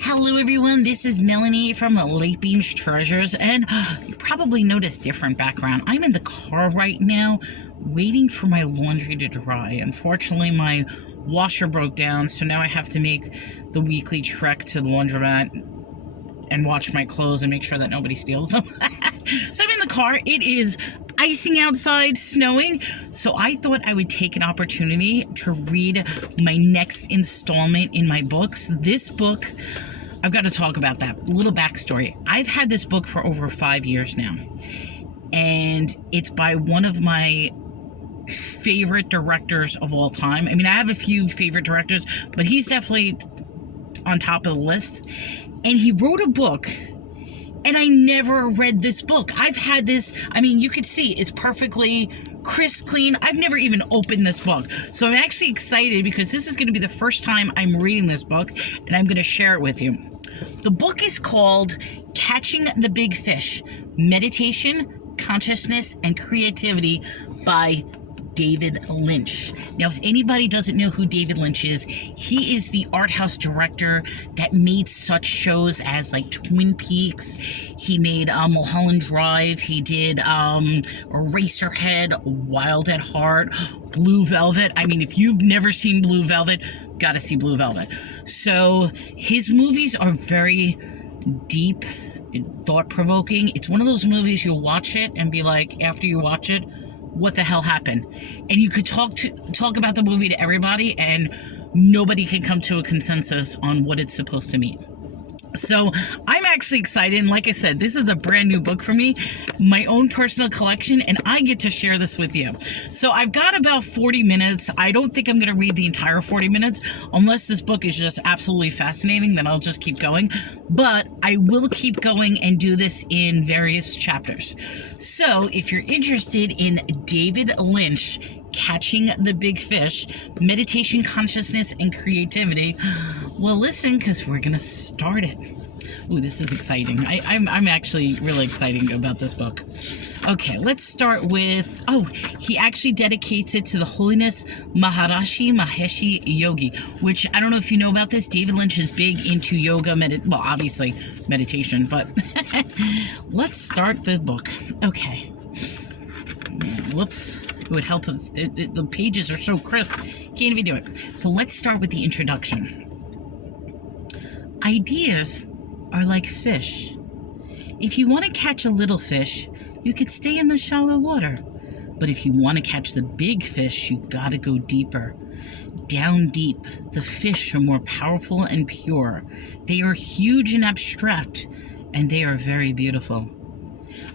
Hello everyone, this is Melanie from Late Beams Treasures, and you probably noticed different background. I'm in the car right now, waiting for my laundry to dry. Unfortunately, my washer broke down, so now I have to make the weekly trek to the laundromat and watch my clothes and make sure that nobody steals them. So I'm in the car. It is icing outside, snowing, so I thought I would take an opportunity to read my next installment in my books. This book, I've got to talk about that. Little backstory. I've had this book for over 5 years now, and it's by one of my favorite directors of all time. I mean, I have a few favorite directors, but he's definitely on top of the list. And he wrote a book, and I never read this book. I've had this, I mean, you could see it's perfectly crisp, clean. I've never even opened this book. So I'm actually excited because this is going to be the first time I'm reading this book, and I'm going to share it with you. The book is called Catching the Big Fish: Meditation, Consciousness, and Creativity by David Lynch. Now, if anybody doesn't know who David Lynch is, he is the art house director that made such shows as like Twin Peaks. He made Mulholland Drive. He did Eraserhead, Wild at Heart, Blue Velvet. I mean, if you've never seen Blue Velvet, gotta see Blue Velvet. So his movies are very deep, thought-provoking. It's one of those movies you'll watch it and be like, after you watch it, what the hell happened? And you could talk about the movie to everybody, and nobody can come to a consensus on what it's supposed to mean. So I'm actually excited, and like I said, this is a brand new book for me, my own personal collection, and I get to share this with you. So I've got about 40 minutes. I don't think I'm going to read the entire 40 minutes, unless this book is just absolutely fascinating, then I'll just keep going. But I will keep going and do this in various chapters. So if you're interested in David Lynch, Catching the Big Fish, Meditation, Consciousness, and Creativity, well, listen, because we're going to start it. Ooh, this is exciting. I'm actually really excited about this book. Okay, let's start with, he actually dedicates it to the Holiness Maharishi Mahesh Yogi, which, I don't know if you know about this, David Lynch is big into yoga, well, obviously meditation, but let's start the book. Okay. Whoops. It would help if the pages are so crisp. Can't even do it. So let's start with the introduction. Ideas are like fish. If you want to catch a little fish, you could stay in the shallow water. But if you want to catch the big fish, you gotta go deeper. Down deep, the fish are more powerful and pure. They are huge and abstract, and they are very beautiful.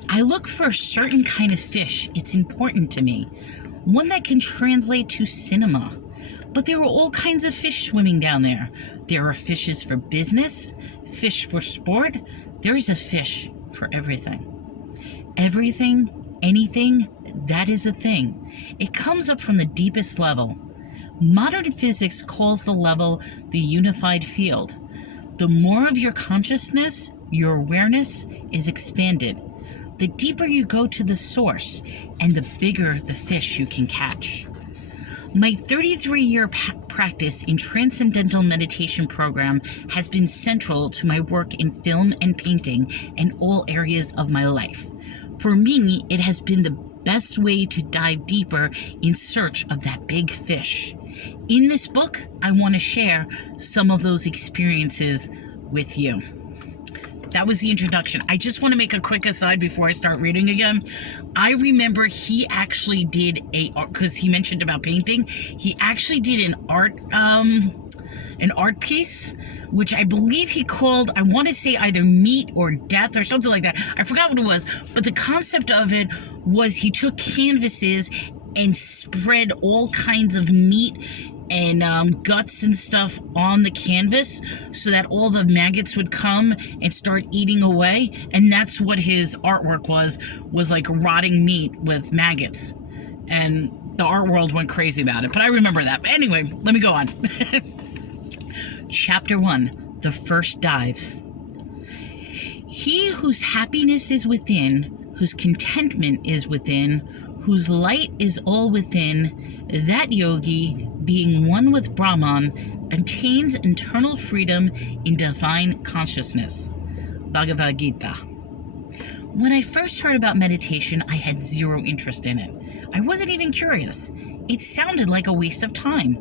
I look for a certain kind of fish. It's important to me. One that can translate to cinema. But there are all kinds of fish swimming down there. There are fishes for business, fish for sport. There is a fish for everything. Everything, anything, that is a thing. It comes up from the deepest level. Modern physics calls the level the unified field. The more of your consciousness, your awareness is expanded. The deeper you go to the source, and the bigger the fish you can catch. My 33-year practice in Transcendental Meditation program has been central to my work in film and painting and all areas of my life. For me, it has been the best way to dive deeper in search of that big fish. In this book, I want to share some of those experiences with you. That was the introduction. I just want to make a quick aside before I start reading again. I remember he actually did because he mentioned about painting, he actually did an art piece, which I believe he called, I want to say either Meat or Death or something like that. I forgot what it was, but the concept of it was he took canvases and spread all kinds of meat and guts and stuff on the canvas so that all the maggots would come and start eating away. And that's what his artwork was like rotting meat with maggots. And the art world went crazy about it. But I remember that. But anyway, let me go on. Chapter 1, The First Dive. He whose happiness is within, whose contentment is within, whose light is all within, that yogi, being one with Brahman, attains internal freedom in divine consciousness. Bhagavad Gita. When I first heard about meditation, I had zero interest in it. I wasn't even curious. It sounded like a waste of time.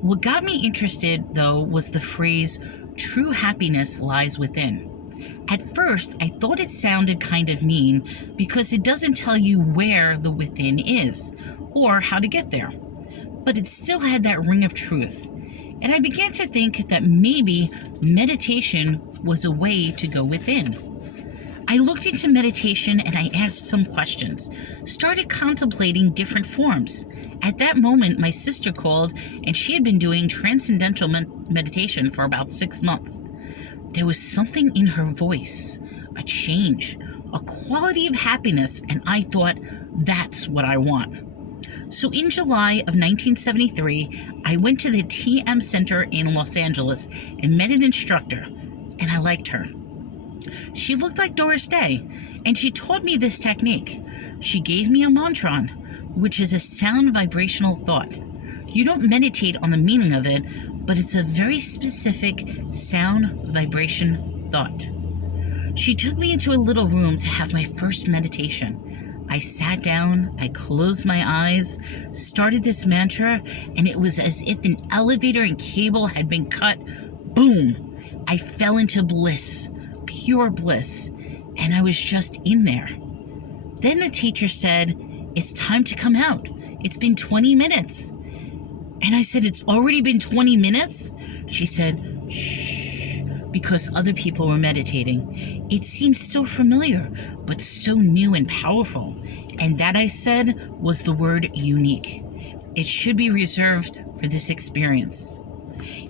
What got me interested, though, was the phrase, "true happiness lies within." At first, I thought it sounded kind of mean because it doesn't tell you where the within is or how to get there. But it still had that ring of truth. And I began to think that maybe meditation was a way to go within. I looked into meditation and I asked some questions, started contemplating different forms. At that moment, my sister called and she had been doing transcendental meditation for about 6 months. There was something in her voice, a change, a quality of happiness, and I thought, that's what I want. So in July of 1973, I went to the TM Center in Los Angeles and met an instructor, and I liked her. She looked like Doris Day, and she taught me this technique. She gave me a mantra, which is a sound vibrational thought. You don't meditate on the meaning of it, but it's a very specific sound vibration thought. She took me into a little room to have my first meditation. I sat down, I closed my eyes, started this mantra, and it was as if an elevator and cable had been cut. Boom! I fell into bliss, pure bliss, and I was just in there. Then the teacher said, "It's time to come out. It's been 20 minutes. And I said, "It's already been 20 minutes? She said, "Shh," because other people were meditating. It seemed so familiar, but so new and powerful. And that, I said, was the word unique. It should be reserved for this experience.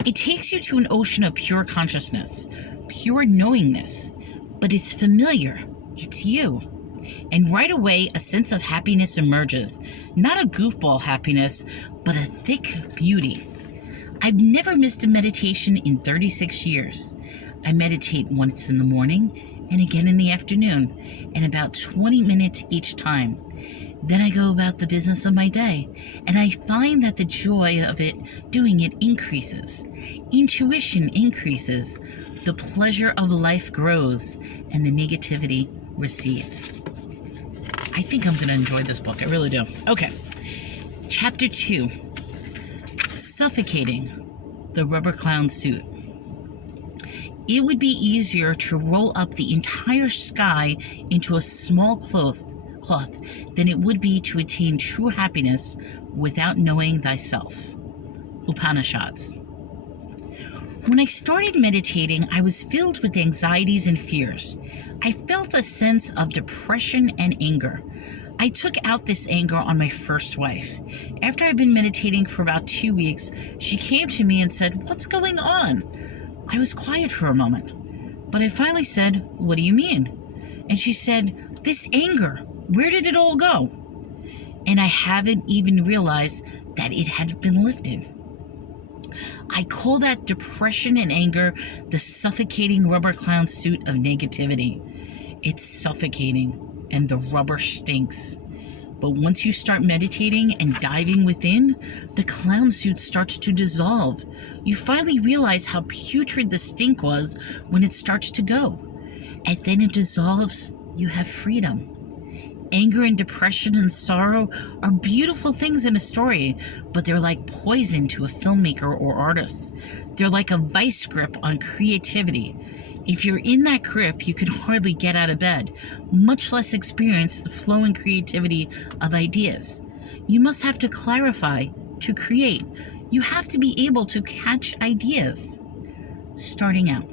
It takes you to an ocean of pure consciousness, pure knowingness, but it's familiar. It's you. And right away, a sense of happiness emerges. Not a goofball happiness, but a thick beauty. I've never missed a meditation in 36 years. I meditate once in the morning and again in the afternoon, and about 20 minutes each time. Then I go about the business of my day, and I find that the joy of doing it increases. Intuition increases. The pleasure of life grows, and the negativity recedes. I think I'm going to enjoy this book. I really do. Okay. Chapter 2. Suffocating. The Rubber Clown Suit. It would be easier to roll up the entire sky into a small cloth than it would be to attain true happiness without knowing thyself. Upanishads. When I started meditating, I was filled with anxieties and fears. I felt a sense of depression and anger. I took out this anger on my first wife. After I'd been meditating for about 2 weeks, she came to me and said, "What's going on?" I was quiet for a moment, but I finally said, "What do you mean?" And she said, "This anger, where did it all go?" And I haven't even realized that it had been lifted. I call that depression and anger the suffocating rubber clown suit of negativity. It's suffocating, and the rubber stinks. But once you start meditating and diving within, the clown suit starts to dissolve. You finally realize how putrid the stink was when it starts to go. And then it dissolves. You have freedom. Anger and depression and sorrow are beautiful things in a story, but they're like poison to a filmmaker or artist. They're like a vice grip on creativity. If you're in that grip, you can hardly get out of bed, much less experience the flow and creativity of ideas. You must have to clarify to create. You have to be able to catch ideas. Starting out.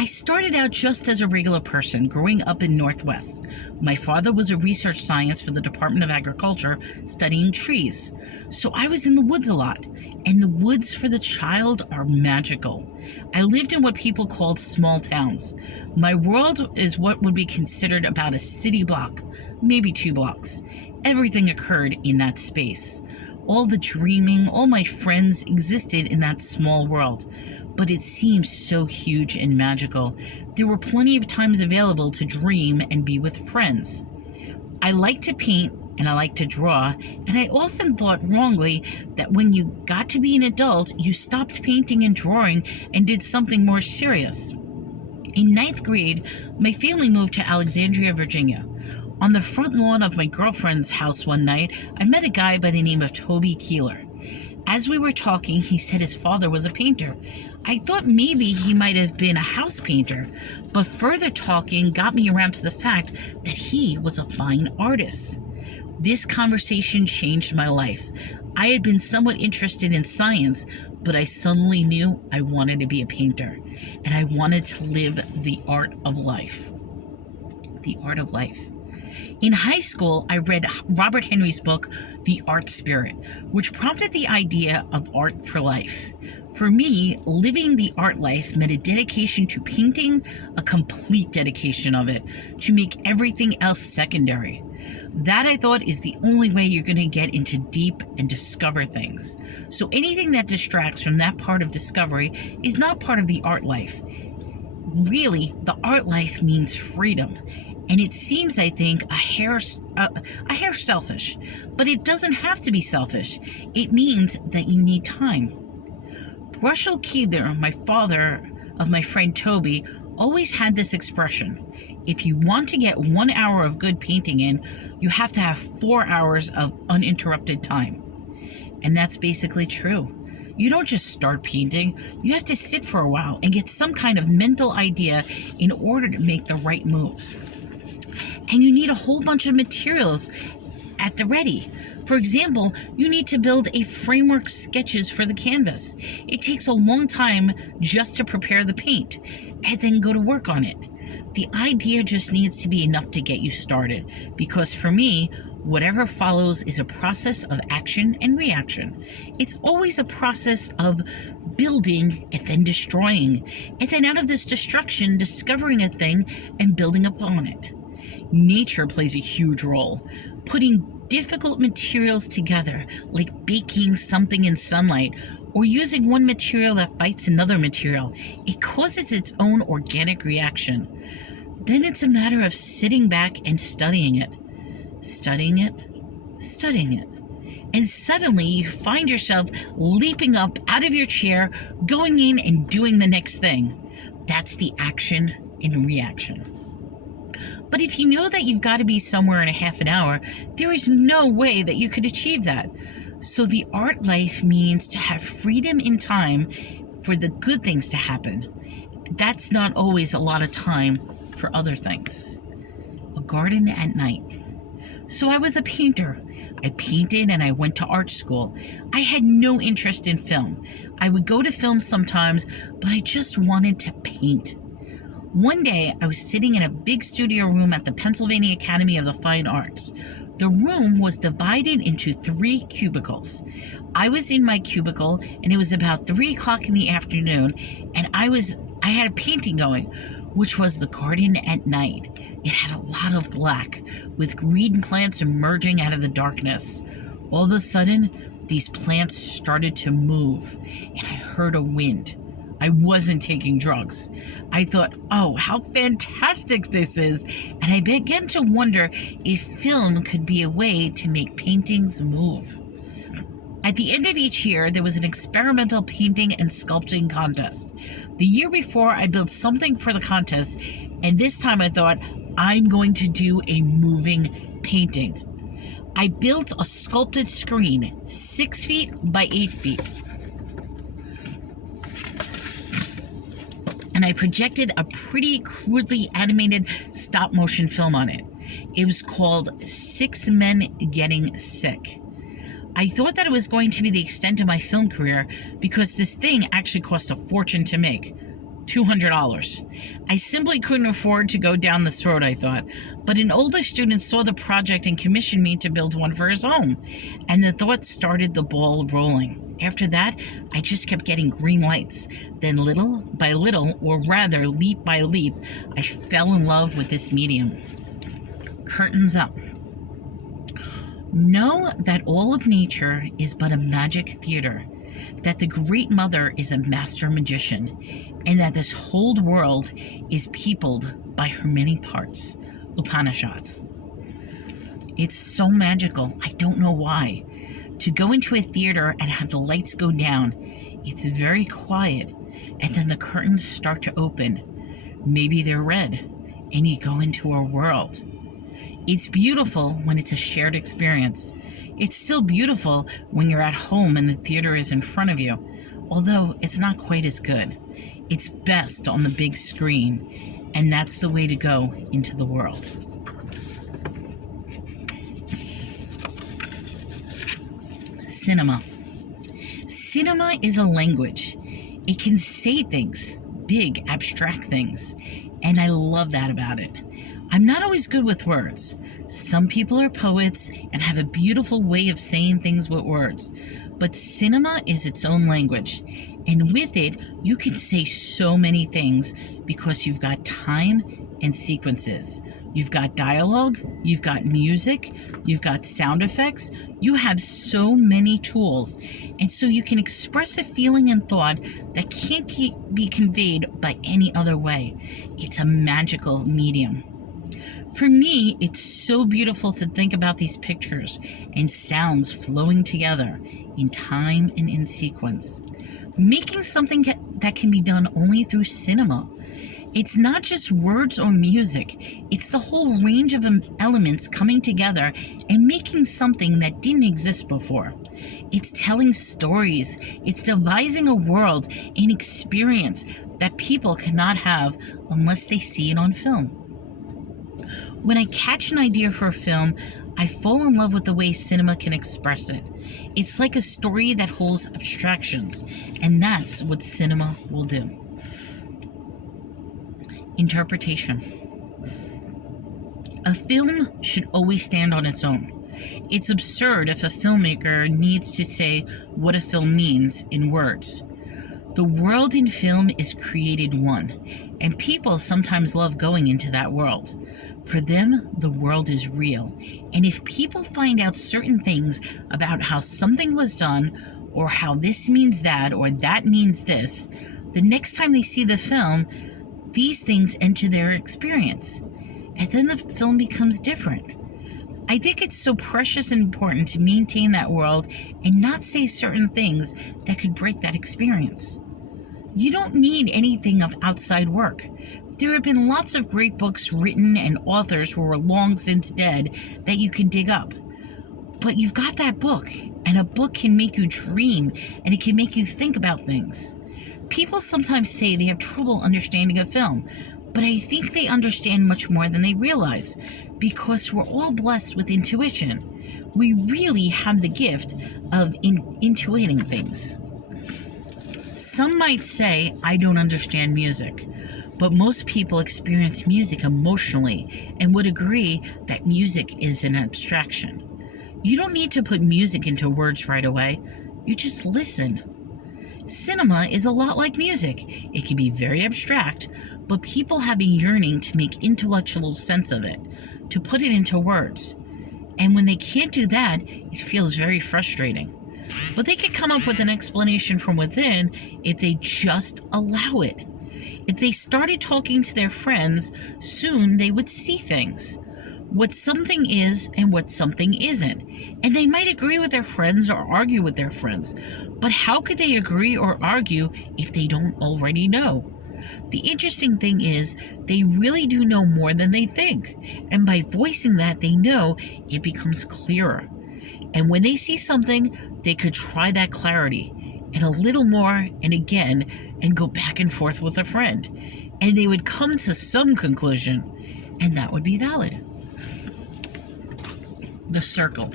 I started out just as a regular person growing up in Northwest. My father was a research scientist for the Department of Agriculture studying trees. So I was in the woods a lot, and the woods for the child are magical. I lived in what people called small towns. My world is what would be considered about a city block, maybe 2 blocks. Everything occurred in that space. All the dreaming, all my friends existed in that small world. But it seemed so huge and magical. There were plenty of times available to dream and be with friends. I liked to paint, and I like to draw, and I often thought wrongly that when you got to be an adult, you stopped painting and drawing and did something more serious. In ninth grade, my family moved to Alexandria, Virginia. On the front lawn of my girlfriend's house one night, I met a guy by the name of Toby Keeler. As we were talking, he said his father was a painter. I thought maybe he might have been a house painter, but further talking got me around to the fact that he was a fine artist. This conversation changed my life. I had been somewhat interested in science, but I suddenly knew I wanted to be a painter, and I wanted to live the art of life. The art of life. In high school, I read Robert Henry's book, The Art Spirit, which prompted the idea of art for life. For me, living the art life meant a dedication to painting, a complete dedication of it, to make everything else secondary. That, I thought, is the only way you're going to get into deep and discover things. So anything that distracts from that part of discovery is not part of the art life. Really, the art life means freedom. And it seems, I think, a hair selfish. But it doesn't have to be selfish. It means that you need time. Russell Keeler, my father of my friend Toby, always had this expression. If you want to get 1 hour of good painting in, you have to have 4 hours of uninterrupted time. And that's basically true. You don't just start painting. You have to sit for a while and get some kind of mental idea in order to make the right moves. And you need a whole bunch of materials at the ready. For example, you need to build a framework sketches for the canvas. It takes a long time just to prepare the paint and then go to work on it. The idea just needs to be enough to get you started, because for me, whatever follows is a process of action and reaction. It's always a process of building and then destroying, and then out of this destruction, discovering a thing and building upon it. Nature plays a huge role. Putting difficult materials together, like baking something in sunlight, or using one material that fights another material, it causes its own organic reaction. Then it's a matter of sitting back and studying it. Studying it. Studying it. And suddenly you find yourself leaping up out of your chair, going in and doing the next thing. That's the action and reaction. But if you know that you've got to be somewhere in a half an hour, there is no way that you could achieve that. So the art life means to have freedom in time for the good things to happen. That's not always a lot of time for other things. A garden at night. So I was a painter. I painted and I went to art school. I had no interest in film. I would go to film sometimes, but I just wanted to paint. One day, I was sitting in a big studio room at the Pennsylvania Academy of the Fine Arts. The room was divided into 3 cubicles. I was in my cubicle, and it was about 3 o'clock in the afternoon, and I had a painting going, which was the garden at night. It had a lot of black, with green plants emerging out of the darkness. All of a sudden, these plants started to move, and I heard a wind. I wasn't taking drugs. I thought, oh, how fantastic this is. And I began to wonder if film could be a way to make paintings move. At the end of each year, there was an experimental painting and sculpting contest. The year before, I built something for the contest, and this time I thought, I'm going to do a moving painting. I built a sculpted screen, 6 feet by 8 feet. And I projected a pretty crudely animated stop-motion film on it. It was called 6 Men Getting Sick. I thought that it was going to be the extent of my film career because this thing actually cost a fortune to make. $200. I simply couldn't afford to go down this road, I thought. But an older student saw the project and commissioned me to build one for his home. And the thought started the ball rolling. After that, I just kept getting green lights. Then little by little, or rather leap by leap, I fell in love with this medium. Curtains up. Know that all of nature is but a magic theater, that the Great Mother is a master magician, and that this whole world is peopled by her many parts. Upanishads. It's so magical. I don't know why. To go into a theater and have the lights go down, it's very quiet, and then the curtains start to open. Maybe they're red, and you go into a world. It's beautiful when it's a shared experience. It's still beautiful when you're at home and the theater is in front of you, although it's not quite as good. It's best on the big screen, and that's the way to go into the world. Cinema. Cinema is a language. It can say things, big, abstract things, and I love that about it. I'm not always good with words. Some people are poets and have a beautiful way of saying things with words, but cinema is its own language, and with it, you can say so many things because you've got time and sequences. You've got dialogue, you've got music, you've got sound effects. You have so many tools, and so you can express a feeling and thought that can't be conveyed by any other way. It's a magical medium. For me, it's so beautiful to think about these pictures and sounds flowing together in time and in sequence, making something that can be done only through cinema. It's not just words or music, it's the whole range of elements coming together and making something that didn't exist before. It's telling stories, it's devising a world and experience that people cannot have unless they see it on film. When I catch an idea for a film, I fall in love with the way cinema can express it. It's like a story that holds abstractions, and that's what cinema will do. Interpretation. A film should always stand on its own. It's absurd if a filmmaker needs to say what a film means in words. The world in film is created one, and people sometimes love going into that world. For them, the world is real, and if people find out certain things about how something was done, or how this means that, or that means this, the next time they see the film, these things enter their experience, and then the film becomes different. I think it's so precious and important to maintain that world and not say certain things that could break that experience. You don't need anything of outside work. There have been lots of great books written and authors who are long since dead that you can dig up. But you've got that book, and a book can make you dream, and it can make you think about things. People sometimes say they have trouble understanding a film, but I think they understand much more than they realize, because we're all blessed with intuition. We really have the gift of intuiting things. Some might say, I don't understand music, but most people experience music emotionally and would agree that music is an abstraction. You don't need to put music into words right away, you just listen. Cinema is a lot like music. It can be very abstract, but people have a yearning to make intellectual sense of it, to put it into words. And when they can't do that, it feels very frustrating. But they can come up with an explanation from within if they just allow it. If they started talking to their friends, soon they would see things. What something is and what something isn't. And they might agree with their friends or argue with their friends. But how could they agree or argue if they don't already know? The interesting thing is, they really do know more than they think. And by voicing that they know, it becomes clearer. And when they see something, they could try that clarity, and a little more, and again, and go back and forth with a friend. And they would come to some conclusion, and that would be valid. The circle.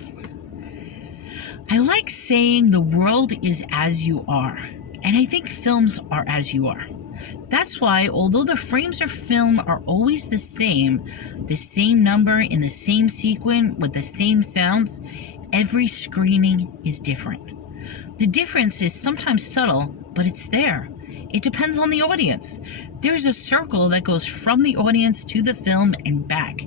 I like saying the world is as you are, and I think films are as you are. That's why, although the frames of film are always the same number in the same sequence with the same sounds, every screening is different. The difference is sometimes subtle, but it's there. It depends on the audience. There's a circle that goes from the audience to the film and back.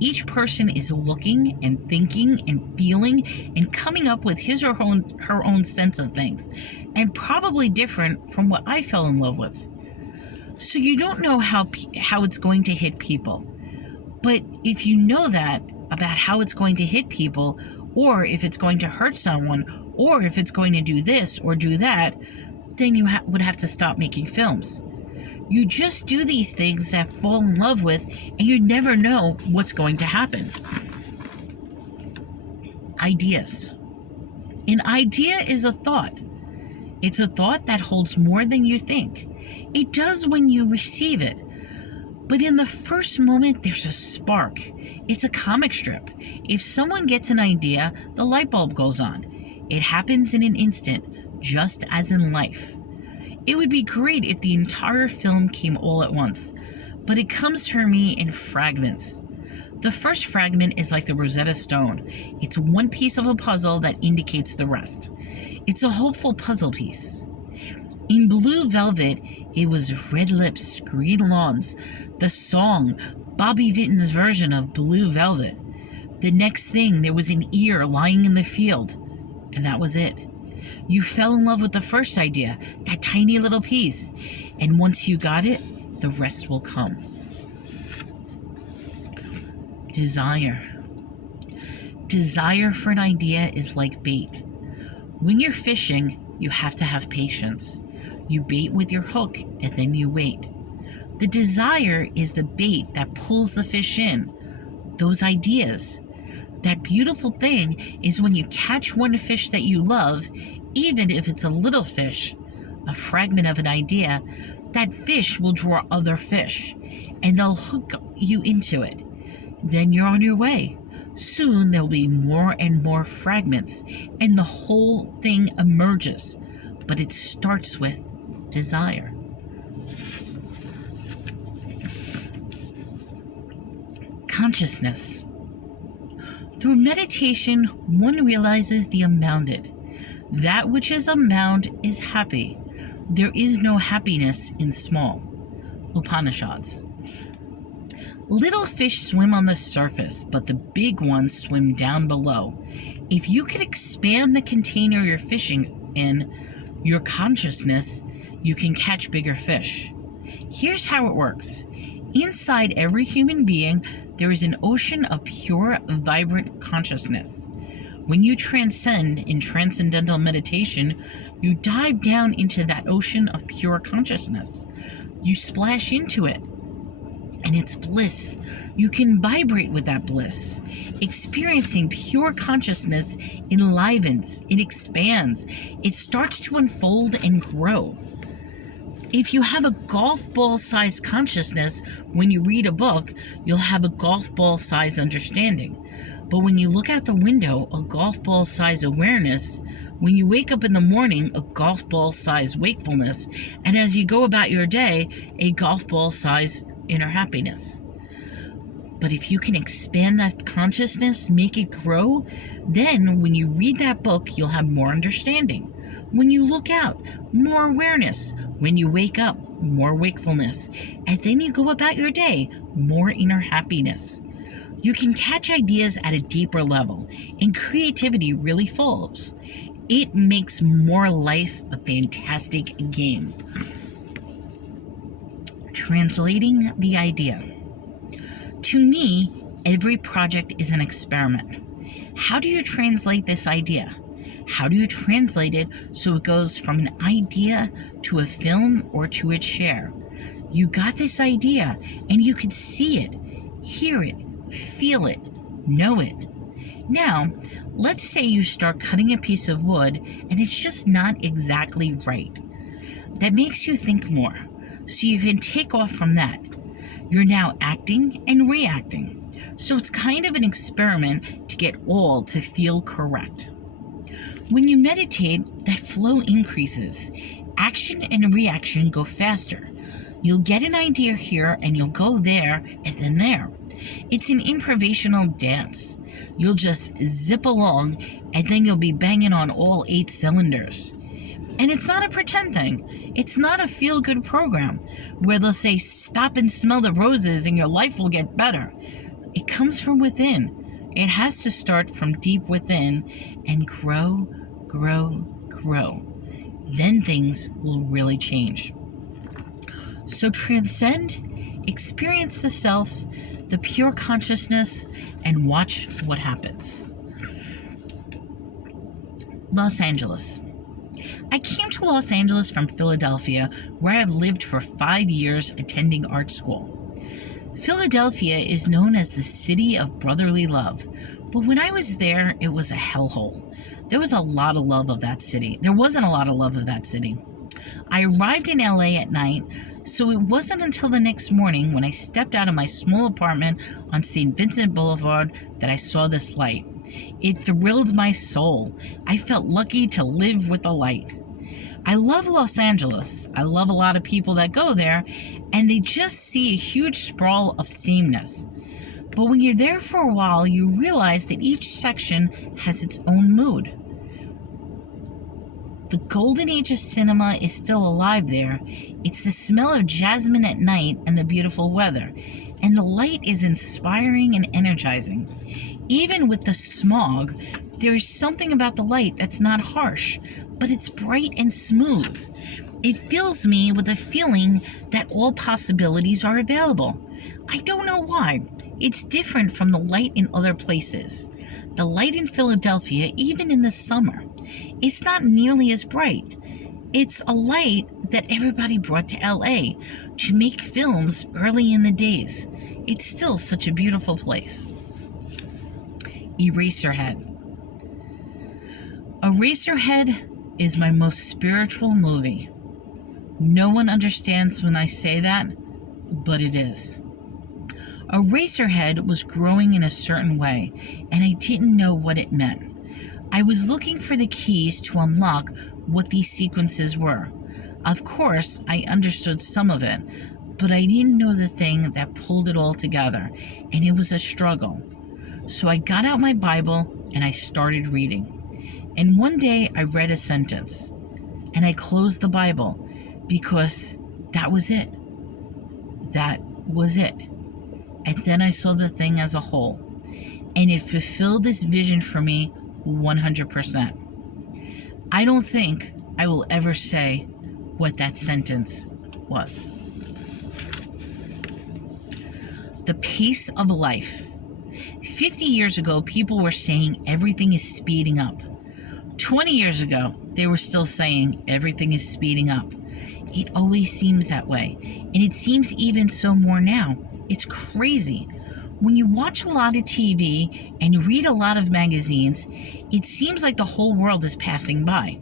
Each person is looking and thinking and feeling and coming up with his or her own sense of things, and probably different from what I fell in love with. So you don't know how it's going to hit people. But if you know that, about how it's going to hit people, or if it's going to hurt someone, or if it's going to do this or do that, then you would have to stop making films. You just do these things that fall in love with, and you never know what's going to happen. Ideas. An idea is a thought. It's a thought that holds more than you think. It does when you receive it. But in the first moment, there's a spark. It's a comic strip. If someone gets an idea, the light bulb goes on. It happens in an instant, just as in life. It would be great if the entire film came all at once, but it comes for me in fragments. The first fragment is like the Rosetta Stone. It's one piece of a puzzle that indicates the rest. It's a hopeful puzzle piece. In Blue Velvet, it was red lips, green lawns, the song, Bobby Vinton's version of Blue Velvet. The next thing, there was an ear lying in the field, and that was it. You fell in love with the first idea, that tiny little piece, and once you got it, the rest will come. Desire. Desire for an idea is like bait. When you're fishing, you have to have patience. You bait with your hook, and then you wait. The desire is the bait that pulls the fish in. Those ideas. That beautiful thing is when you catch one fish that you love, even if it's a little fish, a fragment of an idea, that fish will draw other fish, and they'll hook you into it. Then you're on your way. Soon there'll be more and more fragments, and the whole thing emerges. But it starts with desire. Consciousness. Through meditation, one realizes the unbounded. That which is unbound is happy. There is no happiness in small. Upanishads. Little fish swim on the surface, but the big ones swim down below. If you can expand the container you're fishing in, your consciousness, you can catch bigger fish. Here's how it works. Inside every human being, there is an ocean of pure, vibrant consciousness. When you transcend in transcendental meditation, you dive down into that ocean of pure consciousness. You splash into it, and it's bliss. You can vibrate with that bliss. Experiencing pure consciousness enlivens, it expands, it starts to unfold and grow. If you have a golf ball-sized consciousness, when you read a book, you'll have a golf ball-sized understanding. But when you look out the window, a golf ball-sized awareness. When you wake up in the morning, a golf ball-sized wakefulness. And as you go about your day, a golf ball-sized inner happiness. But if you can expand that consciousness, make it grow, then when you read that book, you'll have more understanding. When you look out, more awareness. When you wake up, more wakefulness. And then you go about your day, more inner happiness. You can catch ideas at a deeper level, and creativity really falls. It makes more life a fantastic game. Translating the idea. To me, every project is an experiment. How do you translate this idea? How do you translate it so it goes from an idea to a film or to a chair? You got this idea, and you can see it, hear it, feel it, know it. Now, let's say you start cutting a piece of wood, and it's just not exactly right. That makes you think more. So you can take off from that. You're now acting and reacting. So it's kind of an experiment to get all to feel correct. When you meditate, that flow increases. Action and reaction go faster. You'll get an idea here and you'll go there and then there. It's an improvisational dance. You'll just zip along and then you'll be banging on all 8 cylinders. And it's not a pretend thing. It's not a feel-good program where they'll say, stop and smell the roses and your life will get better. It comes from within. It has to start from deep within and grow, grow, grow. Then things will really change. So transcend experience the self, the pure consciousness, and watch what happens. Los Angeles. I came to Los Angeles from Philadelphia, where I have lived for 5 years attending art school. Philadelphia is known as the city of brotherly love, but when I was there, it was a hellhole. There wasn't a lot of love of that city. I arrived in LA at night, so it wasn't until the next morning when I stepped out of my small apartment on St. Vincent Boulevard that I saw this light. It thrilled my soul. I felt lucky to live with the light. I love Los Angeles. I love a lot of people that go there, and they just see a huge sprawl of sameness. But when you're there for a while, you realize that each section has its own mood. The golden age of cinema is still alive there. It's the smell of jasmine at night and the beautiful weather. And the light is inspiring and energizing. Even with the smog, there's something about the light that's not harsh, but it's bright and smooth. It fills me with a feeling that all possibilities are available. I don't know why. It's different from the light in other places. The light in Philadelphia, even in the summer, it's not nearly as bright. It's a light that everybody brought to LA to make films early in the days. It's still such a beautiful place. Eraserhead. Eraserhead is my most spiritual movie. No one understands when I say that, but it is. Eraserhead was growing in a certain way, and I didn't know what it meant. I was looking for the keys to unlock what these sequences were. Of course, I understood some of it, but I didn't know the thing that pulled it all together, and it was a struggle. So I got out my Bible and I started reading. And one day I read a sentence, and I closed the Bible because that was it. That was it. And then I saw the thing as a whole, and it fulfilled this vision for me 100%. I don't think I will ever say what that sentence was. The pace of life. 50 years ago, people were saying everything is speeding up. 20 years ago, they were still saying everything is speeding up. It always seems that way, and it seems even so more now. It's crazy. When you watch a lot of TV and read a lot of magazines, it seems like the whole world is passing by.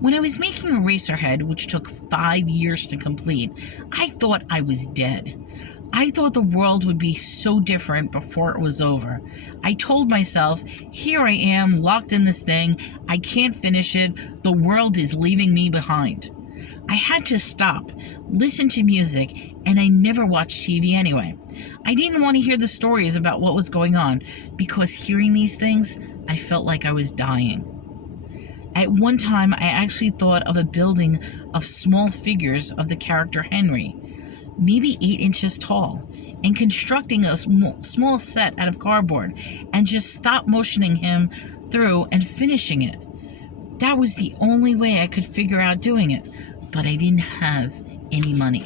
When I was making Eraserhead, which took 5 years to complete, I thought I was dead. I thought the world would be so different before it was over. I told myself, here I am, locked in this thing. I can't finish it. The world is leaving me behind. I had to stop, listen to music, and I never watched TV anyway. I didn't want to hear the stories about what was going on, because hearing these things, I felt like I was dying. At one time, I actually thought of a building of small figures of the character Henry, maybe 8 inches tall, and constructing a small set out of cardboard, and just stop motioning him through and finishing it. That was the only way I could figure out doing it, but I didn't have any money.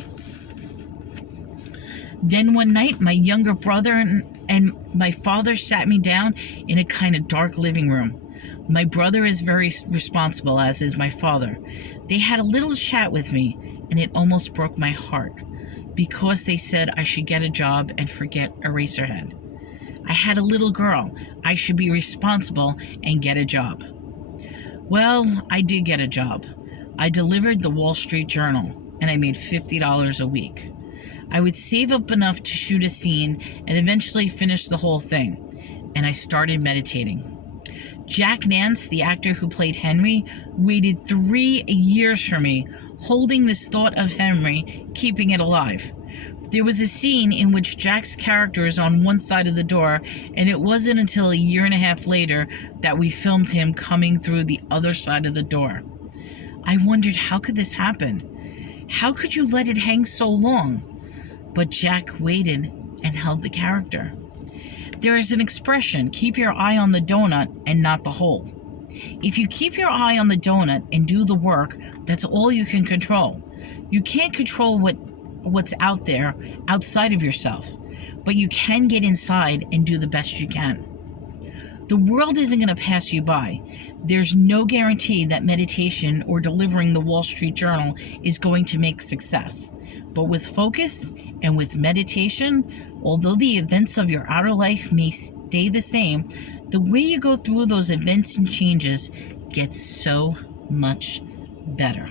Then one night, my younger brother and my father sat me down in a kind of dark living room. My brother is very responsible, as is my father. They had a little chat with me, and it almost broke my heart, because they said I should get a job and forget Eraserhead. I had a little girl. I should be responsible and get a job. Well, I did get a job. I delivered the Wall Street Journal, and I made $50 a week. I would save up enough to shoot a scene and eventually finish the whole thing, and I started meditating. Jack Nance, the actor who played Henry, waited 3 years for me, holding this thought of Henry, keeping it alive. There was a scene in which Jack's character is on one side of the door, and it wasn't until a year and a half later that we filmed him coming through the other side of the door. I wondered, how could this happen? How could you let it hang so long? But Jack waited and held the character. There is an expression, keep your eye on the donut and not the hole. If you keep your eye on the donut and do the work, that's all you can control. You can't control what what's out there outside of yourself, but you can get inside and do the best you can. The world isn't going to pass you by. There's no guarantee that meditation or delivering the Wall Street Journal is going to make success. But with focus and with meditation, although the events of your outer life may stay the same, the way you go through those events and changes gets so much better.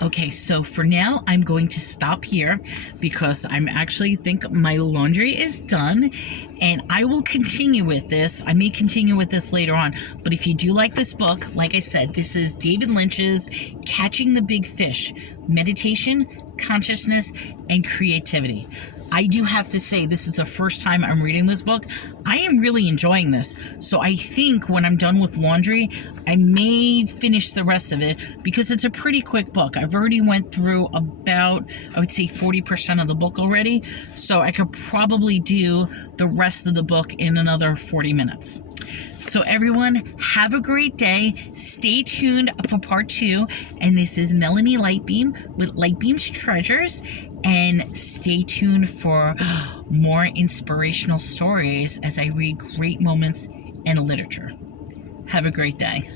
Okay, so for now, I'm going to stop here because I'm actually think my laundry is done, and I will continue with this. I may continue with this later on, but if you do like this book, like I said, this is David Lynch's Catching the Big Fish, Meditation, Consciousness, and Creativity. I do have to say, this is the first time I'm reading this book. I am really enjoying this. So I think when I'm done with laundry, I may finish the rest of it because it's a pretty quick book. I've already went through about, I would say 40% of the book already. So I could probably do the rest of the book in another 40 minutes. So everyone, have a great day. Stay tuned for part 2. And this is Melanie Lightbeam with Lightbeam's Treasures. And stay tuned for more inspirational stories as I read great moments in literature. Have a great day.